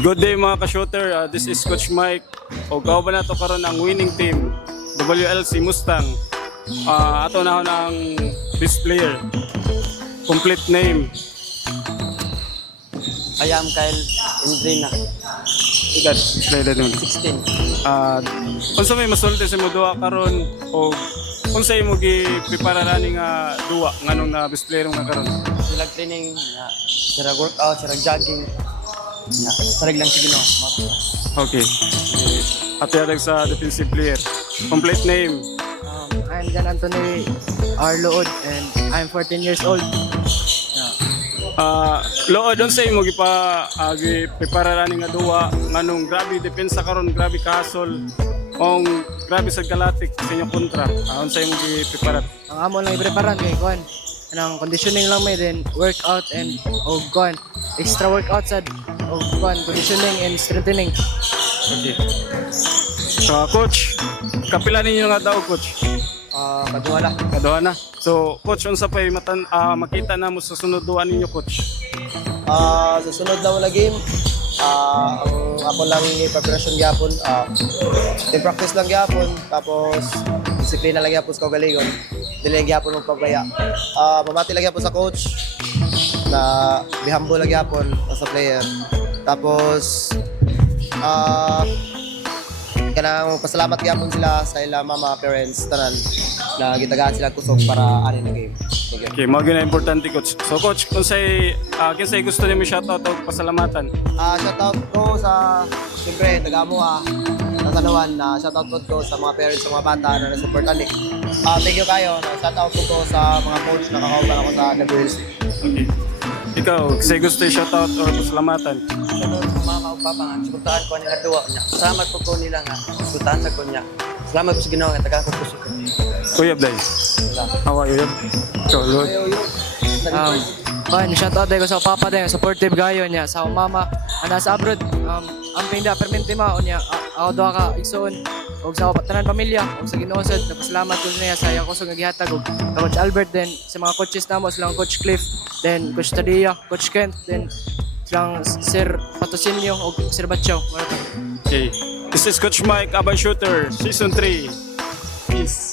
Good day mga ka-shooter. This is Coach Mike. O gao ba na to karon ang winning team WLC Mustang. Ato na ang best player. Complete name. I am Kyle Indrina, Edad play nun. 16. Unsa may masulti sa mo duha karon o unsa imo gi prepare rani nga duha nganong na best player nga karon? Sila training, sila workout, sila jogging. Sarag lang sige no. Okay. Atiyag sa defensive player. Complete name. I'm Jan Anthony Arlood and I'm 14 years old. Lood doon sa imo prepare rani nga duha nganong grabe depensa karon, grabe kasol ong grabe sa kalatik sa inyong kontra. Unsa imo prepare? Ang amo lang ipreparan kay kuan. Anong conditioning lang may then workout and kuan extra workout sad kuan conditioning and strengthening. Okay. So coach, kapila ninyo nga daw coach? Kaduhala. Kaduha na. So coach, unsa pay makita na mo sa sunod duha ninyo coach? Sa sunod na wala game, ang ako lang yung preparation gyapon, team practice lang gyapon, tapos disiplina lang gyapon sa kagaligon. Dili gyapon ng pagbaya. Mamati lang gyapon sa coach na be humble lang gyapon as a player. Tapos kanang pasalamat gyapon sila sa ila mama, parents, tanan na gitagaan sila kusog para ani na game. Okay, mao gyud na importante coach. So coach, kinsay gusto nimo shoutout o pasalamatan? Shoutout ko sa siyempre taga-amo Tatanawan na shoutout ko sa mga parents sa mga bata na nasuportan ni. Thank you kayo. Shoutout ko sa mga coach na kakauban ako sa WLC. Okay. Ikaw, kinsay gusto i-shoutout o pasalamatan? Shoutout sa mama o papa nga, suportahan ko nila duwa niya. Salamat po nila nga, suportahan sa ko niya. Salamat po sa ginawa nga, taga ko po siya. Kuya Blay. How are you? Ikaw, Lord. Kuan shout out ko sa papa din supportive gayo niya sa mama ana sa abroad ang pinda permente ma unya ako duha ka igsoon og sa tanan pamilya og sa Ginoo napasalamat ko niya sa iya kusog nga gihatag og Coach Albert then sa mga coaches namo silang Coach Cliff then Coach Tadia, Coach Kent then silang Sir Patosinio og Sir Batcho. Okay. This is Coach Mike, Abay Shooter, Season 3. Peace.